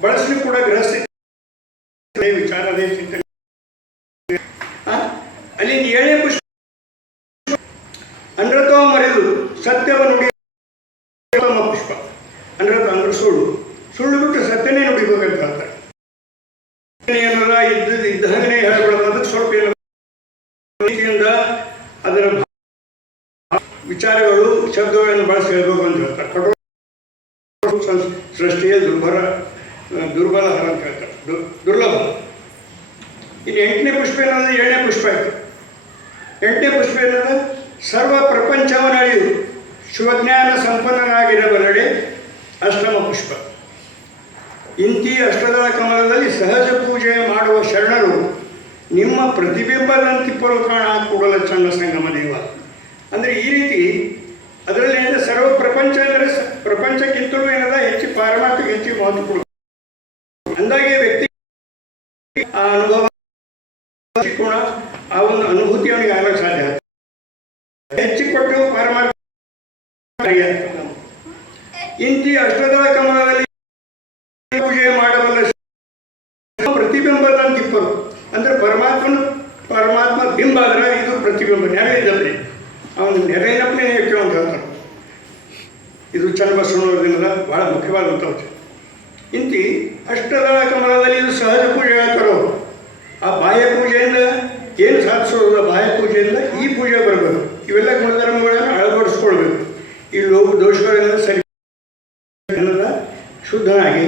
ಬಳಸಲಿ ಕೂಡ ಗೃಹಸ್ಥ ವಿಚಾರದೇ ಚಿಂತನೆ. ಅಲ್ಲಿಂದ 7ನೇ ಪುಷ್ಪ ಅನೃತವ ಮರೆದು ಸತ್ಯವ ನುಡಿ ಪುಷ್ಪ. ಅನೃತ ಅಂದ್ರೆ ಸುಳ್ಳು, ಸುಳ್ಳು ಬಿಟ್ಟು ಸತ್ಯನೇ ನುಡಿಬೇಕಂತ ಹೇಳ್ತಾರೆ. ಏನಾರ ಇದ್ದ ಹಾಗೇ ಹೇಳ್ಬಿಡೋದು. ಅದಕ್ಕೆ ಸ್ವಲ್ಪ ಏನಿಂದ ಅದರ ವಿಚಾರಗಳು ಶಬ್ದಗಳನ್ನು ಬಳಸಿ ಹೇಳ್ಬೇಕು ಅಂತ ಹೇಳ್ತಾರೆ. ಕಠೋರ ಸೃಷ್ಟಿಯ ದುರ್ಬಲ ಅಂತ ಹೇಳ್ತಾರೆ, ದುರ್ಲಭ. ಇನ್ನು 8ನೇ ಪುಷ್ಪ ಏನಂದ್ರೆ 7ನೇ ಪುಷ್ಪ ಆಯಿತು. 8ನೇ ಪುಷ್ಪ ಏನಂದ್ರೆ ಸರ್ವ ಪ್ರಪಂಚವನ್ನು ಅಳಿದು ಶಿವಜ್ಞಾನ ಸಂಪನ್ನನಾಗಿರಬಲ್ಲಡೆ ಅಷ್ಟಮ ಪುಷ್ಪ. ಇಂತಿ ಅಷ್ಟದಳ ಕಮಲದಲ್ಲಿ ಸಹಜ ಪೂಜೆ ಮಾಡುವ ಶರಣರು ನಿಮ್ಮ ಪ್ರತಿಬಿಂಬದಂತಿಪ್ಪರು ಕಾಣ ಕೂಡಲ ಚನ್ನ ಸಂಗಮ ದೇವ. ಅಂದರೆ ಈ ರೀತಿ ಅದರಲ್ಲಿ ಏನಿದೆ ಸರ್ವ ಪ್ರಪಂಚ ಅಂದರೆ ಪ್ರಪಂಚಕ್ಕಿಂತಲೂ ಏನದ ಹೆಚ್ಚು ಪಾರಮಾರ್ಥಕ್ಕೆ ಹೆಚ್ಚು ಮಹತ್ವ ಕೊಡು. ಅಂದಾಗೆ ವ್ಯಕ್ತಿ ಆ ಅನುಭವ ಗುಣ ಆ ಒಂದು ಅನುಭೂತಿ ಅವನಿಗೆ ಆಗಕ್ಕೆ ಸಾಧ್ಯ ಆಗುತ್ತೆ. ಹೆಚ್ಚು ಕೊಟ್ಟು ಪಾರಮಾರ್ಥ. ಇಂತಿ ಅಷ್ಟದಳ ಕಮಲದಲ್ಲಿ ಪೂಜೆ ಮಾಡಬಲ್ಲ ಪ್ರತಿಬಿಂಬದಂತಿಪ್ಪರು ಅಂದರೆ ಪರಮಾತ್ಮ ಬಿಂಬ ಆದರೆ ಇದು ಪ್ರತಿಬಿಂಬ ನೆರೆ ಇದ್ದಪ್ರಿ ಅವನು ನೆರೆನಪ್ಪನೇ ಹೇಳ್ತೀವಿ ಅಂತ ಹೇಳ್ತಾರೆ. ಇದು ಚನ್ನಬಸವಣ್ಣವ್ರದಿನದ ಭಾಳ ಮುಖ್ಯವಾದಂಥ ವಿಷಯ. ಇಂತಿ ಅಷ್ಟದಳ ಕಮಲದಲ್ಲಿ ಇದು ಸಹಜ ಪೂಜೆ ಹೇಳ್ತಾರೋ. ಆ ಬಾಹ್ಯ ಪೂಜೆಯಿಂದ ಏನು ಸಾಧಿಸೋದು? ಬಾಹ್ಯ ಪೂಜೆಯಿಂದ ಈ ಪೂಜೆ ಬರಬೇಕು. ಇವೆಲ್ಲ ಗುಣಧರ್ಮಗಳನ್ನು ಅಳವಡಿಸ್ಕೊಳ್ಬೇಕು. ಈ ಲೋಕ ದೋಷಗಳೆಲ್ಲ ಸರಿ ಶುದ್ಧನಾಗಿ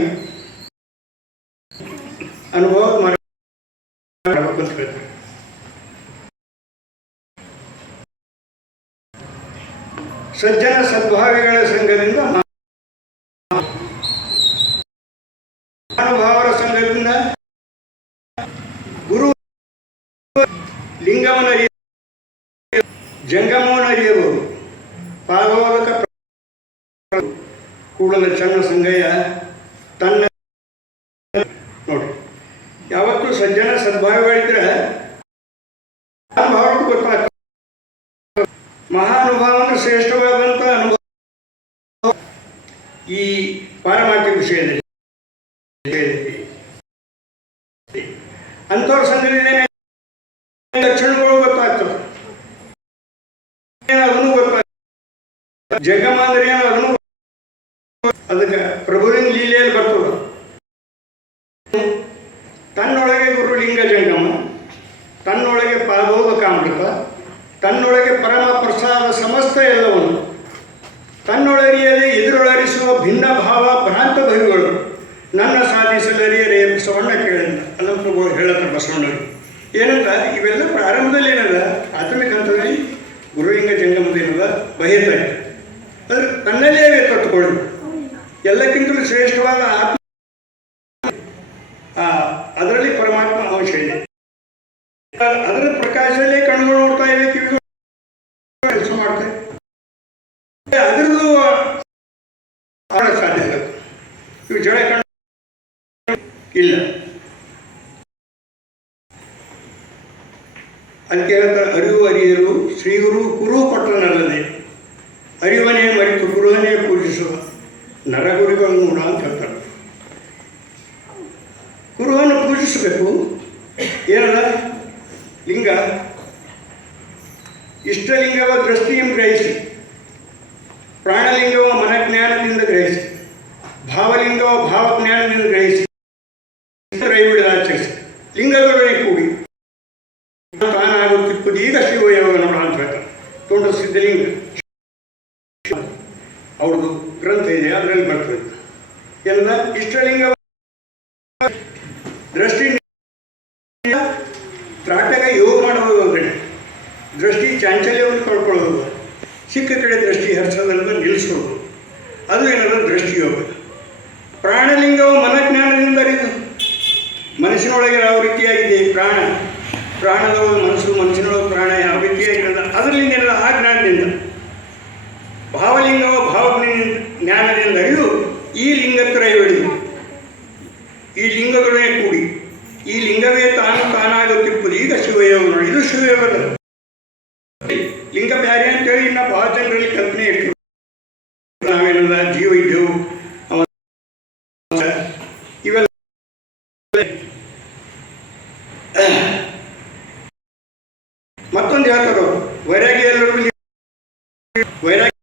ಅನುಭವ ಮಾಡಬೇಕು ಅಂತ ಹೇಳ್ತಾರೆ. ಸಜ್ಜನ ಸದ್ಭಾವಿಗಳ ಸಂಘದಿಂದ ಮಹಾನುಭಾವರ ಸಂಘದಿಂದ ಗುರು ಲಿಂಗವನ್ನು ಜಂಗಮವನ್ನು ಅರಿಯಬಹುದು. ಪಾದೋದಕ ಕೂಡಲ ಚನ್ನ ಸಂಗಯ್ಯ ತನ್ನ ನೋಡಿ ಯಾವತ್ತೂ ಸಜ್ಜನ ಸದ್ಭಾವಿಗಳಿದ್ರೆ ಮಹಾನುಭಾವ ಗೊತ್ತಾಗ್ತದೆ. ಮಹಾನುಭಾವನ ಶ್ರೇಷ್ಠವಾದಂಥ ಅನುಭವ ಈ ಪಾರಮಾರ್ಥಿಕ ವಿಷಯದಲ್ಲಿ ಅಂಥವ್ರ ಸಂಘದಿಂದ ಲಕ್ಷಣಗಳು ಗೊತ್ತಾಗ್ತವೆ. ಅದನ್ನು ಗೊತ್ತಾಗ್ತದೆ. ಜಗಮ ಅಂದ್ರೆ ಏನು ಅದನ್ನು ಅದಕ್ಕೆ ಪ್ರಭುವಿನ ಲೀಲೆಯಲ್ಲಿ ಬರ್ತದೆ. ಪಂಚಾಮೃತ, ತನ್ನೊಳಗೆ ಪರಮ ಪ್ರಸಾದ ಸಮಸ್ತ ಎಲ್ಲವನ್ನು, ತನ್ನೊಳರಿಯದೆ ಎದುರೊಳರಿಸುವ ಭಿನ್ನ ಭಾವ ಭ್ರಾಂತ ಭವಿಗಳು ನನ್ನ ಸಾಧಿಸಲರಿಯರೇ ಬಸವಣ್ಣ ಕೇಳಿದ ಅಲ್ಲಂಪ್ರಭು ಹೇಳತ್ತಾರೆ ಬಸವಣ್ಣರು. ಏನಂತ ಇವೆಲ್ಲ ಪ್ರಾರಂಭದಲ್ಲಿ ಏನದ ಪ್ರಾಥಮಿಕ ಹಂತದಲ್ಲಿ ಗುರುಲಿಂಗ ಜಂಗಮದೇನದ ಬಯತಾ ಇದೆ. ಅದ್ರ ತನ್ನಲ್ಲೇ ತಟ್ಟುಕೊಳ್ಳಿ ಎಲ್ಲಕ್ಕಿಂತಲೂ ಶ್ರೇಷ್ಠವಾದ ಆತ್ಮ, ಅದರಲ್ಲಿ ಪರಮಾತ್ಮ ಅಂಶ ಇದೆ. ಅದರ ಪ್ರಕಾಶದಲ್ಲೇ ಕಣ್ಣುಗಳು ನೋಡ್ತಾ ಇವೆ, ಕಿವಿಗಳು ಕೆಲಸ ಮಾಡ್ತಾ ಇದೆ. ಅದರದ್ದು ಸಾಧ್ಯ ಇಲ್ಲ. ಇವು ಜಡ ಕಣ್ಣು ಇಲ್ಲ. ಅದಕ್ಕೆ ಹೇಳ್ತಾರೆ, ಅರಿವು ಅರಿಯರು ಶ್ರೀಗುರು ಕುರು ಕೊಟ್ಟನಲ್ಲದೆ ಅರಿವನೇ ಮರೆತು ಗುರುವನ್ನೇ ಪೂಜಿಸುವ ನರಗುರಿಗಳು ನೋಡ ಅಂತ ಹೇಳ್ತಾರೆ. ಗುರುವನ್ನು ಪೂಜಿಸಬೇಕು. ಏನದ ಲಿಂಗ ಇಷ್ಟಲಿಂಗವ ದೃಷ್ಟಿಯನ್ನು ಗ್ರಹಿಸಿ, ಪ್ರಾಣಲಿಂಗವ ಮನಜ್ಞಾನದಿಂದ ಗ್ರಹಿಸಿ, ಭಾವಲಿಂಗವ ಭಾವಜ್ಞಾನದಿಂದ ಗ್ರಹಿಸಿ, ಕೈಬಿಡದ ಆಚರಿಸಿ, ಲಿಂಗದೊಡನೆ ಕೂಡಿ ತಾನಾಗುತ್ತಿಪ್ಪದು ಈಗ ಶಿವಯೋಗ ನೋಡ ಅಂತ ಹೇಳ್ತಾರೆ. ತೋಟ ಸಿದ್ಧಲಿಂಗ ಅವ್ರದ್ದು ಗ್ರಂಥ ಇದೆ, ಅದರಲ್ಲಿ ಬರ್ತದೆ. ಎಲ್ಲ ಇಷ್ಟಲಿಂಗ ದೃಷ್ಟಿ ತ್ರಾಟಕ ಯೋಗ ಮಾಡುವುದು ಅಂದರೆ ದೃಷ್ಟಿ ಚಾಂಚಲ್ಯವನ್ನು ಕಳ್ಕೊಳ್ಳೋದು, ಸಿಕ್ಕ ಕಡೆ ದೃಷ್ಟಿ ಹರಿಸೋದನ್ನು ನಿಲ್ಲಿಸೋದು, ಅದು ಏನದ ದೃಷ್ಟಿಯೋಗ. ಪ್ರಾಣಲಿಂಗವು ಮನಜ್ಞಾನದಿಂದ ಅರಿದು, ಮನಸ್ಸಿನೊಳಗೆ ಯಾವ ರೀತಿಯಾಗಿದೆ ಪ್ರಾಣದೊಳಗೆ ಮನಸ್ಸಿನೊಳಗೆ ಪ್ರಾಣ ಯಾವ ರೀತಿಯಾಗಿರೋದು ಅದರಿಂದ ಏನದ ಆ ಜ್ಞಾನದಿಂದ. ಭಾವಲಿಂಗವು ಜ್ಞಾನದಿಂದ ಅರಿದು ಈ ಲಿಂಗತ್ರಯ ಹಿಡಿದು, ಈ ಲಿಂಗಗಳೇ ಕೂಡಿ ಈ ಲಿಂಗವೇ ತಾನಾಗುತ್ತಿಪ್ಪದು ಈಗ ಶಿವಯೋಗ ನೋಡಿ. ಇದು ಶಿವಯೋಗದ ಲಿಂಗ ಬ್ಯಾರೆ ಅಂತೇಳಿ ಇನ್ನು ಭಾಳ ಜನರಲ್ಲಿ ಕಲ್ಪನೆ ಇರ್ತದೆ. ನಾವೇನದ ಜೀವ ಇದ್ದೆವು ಇವೆಲ್ಲ ಮತ್ತೊಂದು ಹೇಳ್ತಾರೆ, ವೈರಾಗ್ಯ ಎಲ್ಲರೂ ವೈರಾಗ್ಯ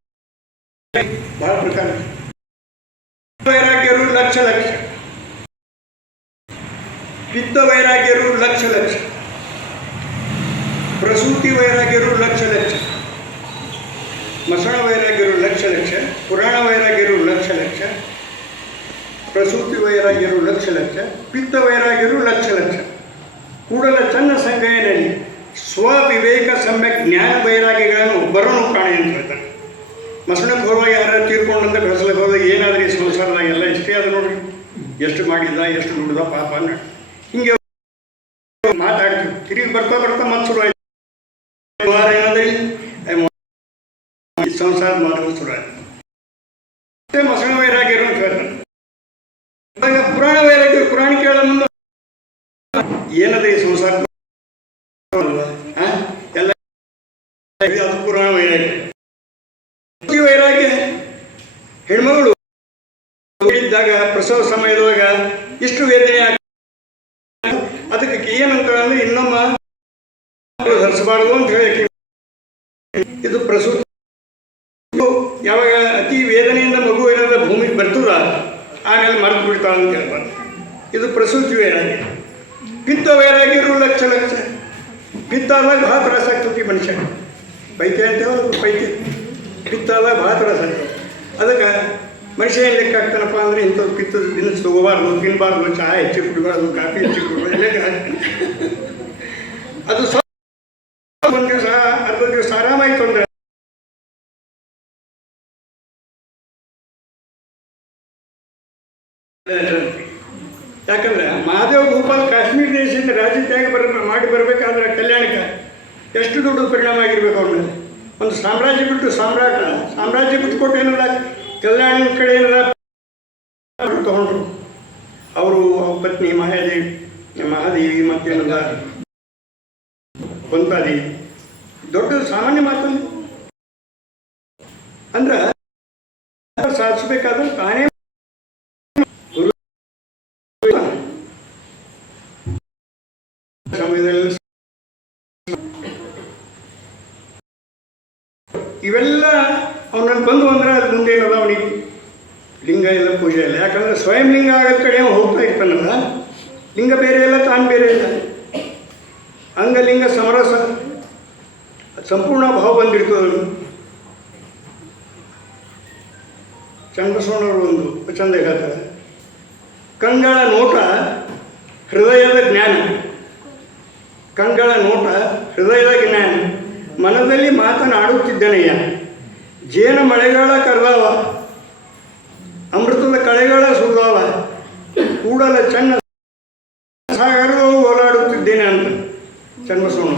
ಬಹಳ ಪ್ರಕಾರ. ವೈರಾಗ್ಯರು ಲಕ್ಷ ಲಕ್ಷ, ಪಿತ್ತ ವೈರಾಗ್ಯರು ಲಕ್ಷ ಲಕ್ಷ, ಪ್ರಸೂತಿ ವೈರಾಗ್ಯರು ಲಕ್ಷ ಲಕ್ಷ, ಮಸಣ ವೈರಾಗ್ಯರು ಲಕ್ಷ ಲಕ್ಷ, ಪುರಾಣ ವೈರಾಗ್ಯರು ಲಕ್ಷ ಲಕ್ಷ, ಪ್ರಸೂತಿ ವೈರಾಗ್ಯರು ಲಕ್ಷ ಲಕ್ಷ, ಪಿತ್ತ ವೈರಾಗ್ಯರು ಲಕ್ಷ ಲಕ್ಷ. ಕೂಡಲ ಚನ್ನ ಸಂಗಯನಲ್ಲಿ ಸ್ವವಿವೇಕ ಸಮ್ಯಕ್ ಜ್ಞಾನ ವೈರಾಗ್ಯಗಳನ್ನು ಒಬ್ಬರನ್ನು ಕಾಣೆ ಅಂತ ಹೇಳ್ತಾರೆ. ಮಸಣಕ್ಕೆ ಹೋಗುವಾಗ ಯಾರು ತೀರ್ಕೊಂಡಂತ ಕಳಿಸ್ಲಿಕ್ಕೆ ಹೋದಾಗ ಏನಾದ್ರೂ ಈ ಸಂಸಾರದಾಗ ಎಲ್ಲ ಇಷ್ಟೇ ಅದು ನೋಡ್ರಿ, ಎಷ್ಟು ಮಾಡಿದ ಎಷ್ಟು ದುಡ್ದ ಪಾಪ ಅನ್ನ ಹಿಂಗೆ ಮಾತಾಡ್ತೀವಿ. ತಿರುಗಿ ಬರ್ತಾ ಬರ್ತಾ ಮತ್ತೆ ಶುರು ಆಯ್ತು ಸಂಸಾರ ಮಾಡೋದು ಶುರು ಆಯ್ತು. ಮಸಣ ವೈರಾಗ್ಯರು ಅಂತ ಹೇಳ್ತಾರೆ. ಇವಾಗ ಪುರಾಣ ವೈರಾಗ್ಯ, ಪುರಾಣ ಕೇಳೋ ಮುಂದೆ ಏನದ ಈ ಸಂಸಾರ ಎಲ್ಲ ಅದು ಪುರಾಣ ವೈರಾಗ್ಯ. ವೈರಾಗ್ಯ ಹೆಣ್ಮಗಳು ಇದ್ದಾಗ ಪ್ರಸವ ಸಮಯದೊಳಗ ಇಷ್ಟು ವೇದನೆ ಅದಕ್ಕೆ ಏನಂತ ಅಂದ್ರೆ ಇನ್ನೊಮ್ಮ ಧರಿಸಬಾರದು ಅಂತ ಹೇಳಿ ಇದು ಪ್ರಸೂತಿ. ಯಾವಾಗ ಅತಿ ವೇದನೆಯಿಂದ ಮಗು ಏನಾದ ಭೂಮಿಗೆ ಬರ್ತದ ಆಮೇಲೆ ಮರೆತು ಬಿಡ್ತಾಳ ಅಂತ ಹೇಳ್ಬಾರ್ದು. ಇದು ಪ್ರಸೂತಿ ವೈರಾಗ್ಯ. ಪಿತ್ತ ವೈರಾಗ್ಯರು ಲಕ್ಷ ಲಕ್ಷ. ಪಿತ್ತ ಆದಾಗ ಭಾಳ ತ್ರಾಸ ಆಗ್ತತಿ ಮನುಷ್ಯ. ಪೈಕೆ ಅಂತೇಳಿ ಪೈಕೆ ಪಿತ್ತ ಆದಾಗ ಭಾಳ ತ್ರಾಸ ಆಗ್ತದೆ. ಅದಕ್ಕೆ ಮನುಷ್ಯ ಏನು ಲೆಕ್ಕ ಆಗ್ತಾನಪ್ಪ ಅಂದರೆ ಇಂಥದ್ದು ಪಿತ್ತದ ದಿನಸು ತಗೋಬಾರ್ದು, ತಿನ್ನಬಾರ್ದು, ಚಹಾ ಹೆಚ್ಚು ಕುಡಿಬಾರ್ದು, ಕಾಫಿ ಹೆಚ್ಚು ಕುಡಿಬಾರ್ದು. ಅದು ಒಂದು ದಿವಸ ಅರ್ಧ ದಿವಸ ಆರಾಮಾಯಿತು ಅಂದರೆ ಯಾಕಂದ್ರೆ ಮಹಾದೇವ ಭೂಪಾಲ್ ಕಾಶ್ಮೀರ ದೇಶದಿಂದ ರಾಜ್ಯ ತ್ಯಾಗ ಮಾಡಿ ಬರಬೇಕಾದ್ರೆ ಕಲ್ಯಾಣಕ್ಕೆ ಎಷ್ಟು ದೊಡ್ಡ ಪರಿಣಾಮ ಆಗಿರ್ಬೇಕು ಅವ್ರ ಮೇಲೆ. ಒಂದು ಸಾಮ್ರಾಜ್ಯ ಬಿಟ್ಟು ಸಾಮ್ರಾಜ್ಯ ಬಿಟ್ಟು ಕೊಟ್ಟು ಏನಲ್ಲ ಕಲ್ಯಾಣ ಕಡೆ ಏನಲ್ಲ ತಗೊಂಡ್ರು. ಅವರು ಅವ್ರ ಪತ್ನಿ ಮಹಾದೇವಿ ಮತ್ತೇನಲ್ಲ ಕೊಂತಾದೇವಿ. ದೊಡ್ಡ ಸಾಮಾನ್ಯ ಮಾತು ಅಂದ್ರೆ ಸಾಧಿಸಬೇಕಾದ್ರೆ ತಾನೇ ಸಮಯದಲ್ಲಿ ಇವೆಲ್ಲ ಅವನಲ್ಲಿ ಬಂದು ಅಂದ್ರೆ ಅದು ಮುಂದೆ ಏನಲ್ಲ ಅವನಿಗೆ ಲಿಂಗ ಎಲ್ಲ ಪೂಜೆ ಇಲ್ಲ. ಯಾಕಂದ್ರೆ ಸ್ವಯಂ ಲಿಂಗ ಆಗೋದ ಕಡೆ ಹೋಗ್ತಾ ಇರ್ತಾನಲ್ಲ, ಲಿಂಗ ಬೇರೆ ಇಲ್ಲ ತಾನು ಬೇರೆ ಇಲ್ಲ. ಅಂಗಲಿಂಗ ಸಮರಸ ಸಂಪೂರ್ಣ ಭಾವ ಬಂದಿರ್ತದೆ. ಚನ್ನಬಸವಣ್ಣವರು ಒಂದು ಚಂದ ಹೇಳ್ತಾರೆ, ಕಂಗಳ ನೋಟ ಹೃದಯದ ಜ್ಞಾನ, ಕಂಗಳ ನೋಟ ಹೃದಯದ ಜ್ಞಾನ, ಮನದಲ್ಲಿ ಮಾತನಾಡುತ್ತಿದ್ದನೆಯ, ಜೇನ ಮಳೆಗಾಲ ಕರೆದವ, ಅಮೃತದ ಕಳೆಗಳ ಸುರಿದವ, ಕೂಡಲ ಚನ್ನ ಸಾಗರದವು ಓಲಾಡುತ್ತಿದ್ದೇನೆ ಅಂತ ಚನ್ನಬಸವಣ್ಣ.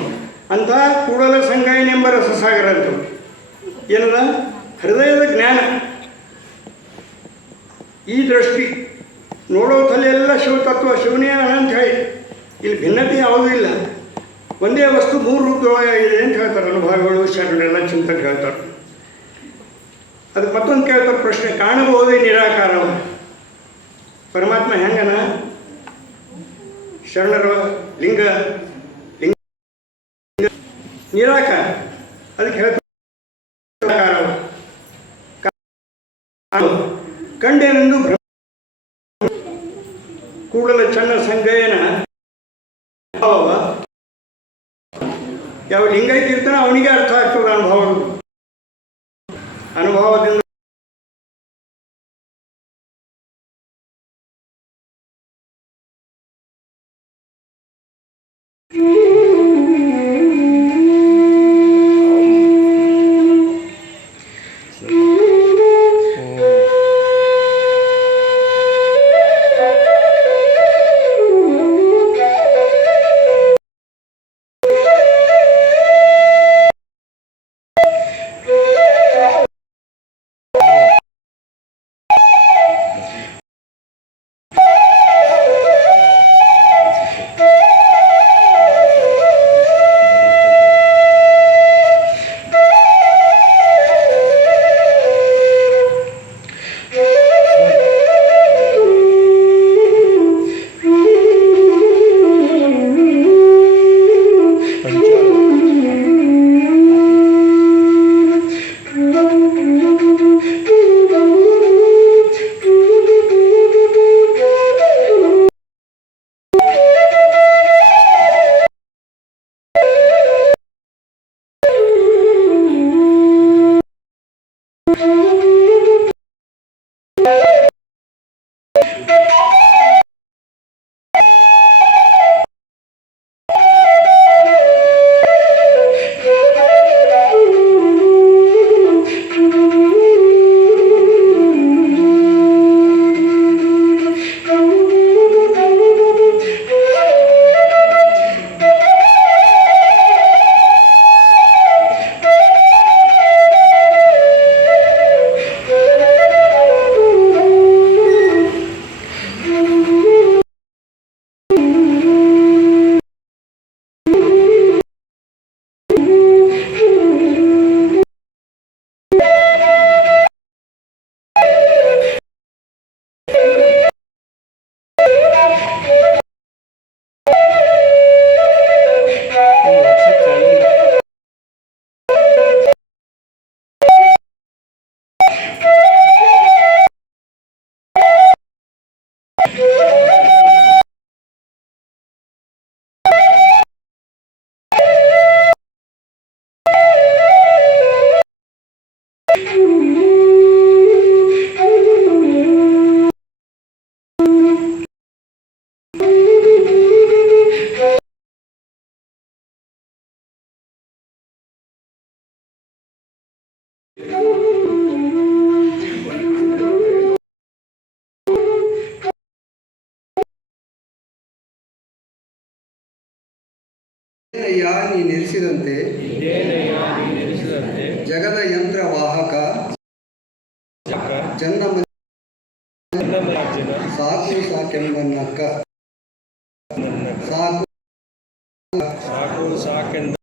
ಅಂಥ ಕೂಡಲ ಸಂಗಾಯನೆಂಬ ರಸಸಾಗರ ಅಂತ ಏನದ ಹೃದಯದ ಜ್ಞಾನ. ಈ ದೃಷ್ಟಿ ನೋಡೋ ತಲೆಯೆಲ್ಲ ಶಿವತತ್ವ, ಶಿವನೇ ಅನಂತ ಹೇಳಿ ಇಲ್ಲಿ ಭಿನ್ನತೆ ಯಾವುದೂ ಇಲ್ಲ. ಒಂದೇ ವಸ್ತು ಮೂರು ರೂಪದೊಳಗಿದೆ ಅಂತ ಹೇಳ್ತಾರೆ ಅನುಭವಿಗಳು, ಶರಣರೆಲ್ಲ ಚಿಂತನೆ ಹೇಳ್ತಾರೆ. ಅದಕ್ಕೆ ಮತ್ತೊಂದು ಕೇಳ್ತಾರೆ ಪ್ರಶ್ನೆ, ಕಾಣಬಹುದೇ ನಿರಾಕಾರವ? ಪರಮಾತ್ಮ ಹೆಂಗನ? ಶರಣರ ಲಿಂಗ ಲಿಂಗ ನಿರಾಕಾರ, ಅದಕ್ಕೆ ಹೇಳ್ತಾರೆ ಕಂಡೇನೆಂದು ಕೂಡಲ ಚನ್ನ ಸಂಗಯನ ಭಾವ. ಯಾವ ಲಿಂಗೈತಿ ಇರ್ತಾನೆ ಅವನಿಗೆ ಅರ್ಥ ಆಗ್ತದೆ ಅನುಭವದಿಂದ. ನೀ ನೆಲೆಸಿದಂತೆ ಜಗದ ಯಂತ್ರ ವಾಹಕ ಚನ್ನ ಸಾಕು ಸಾಕೆಂಬನ್ನಕ್ಕ ಸಾಕು ಸಾಕೆಂದ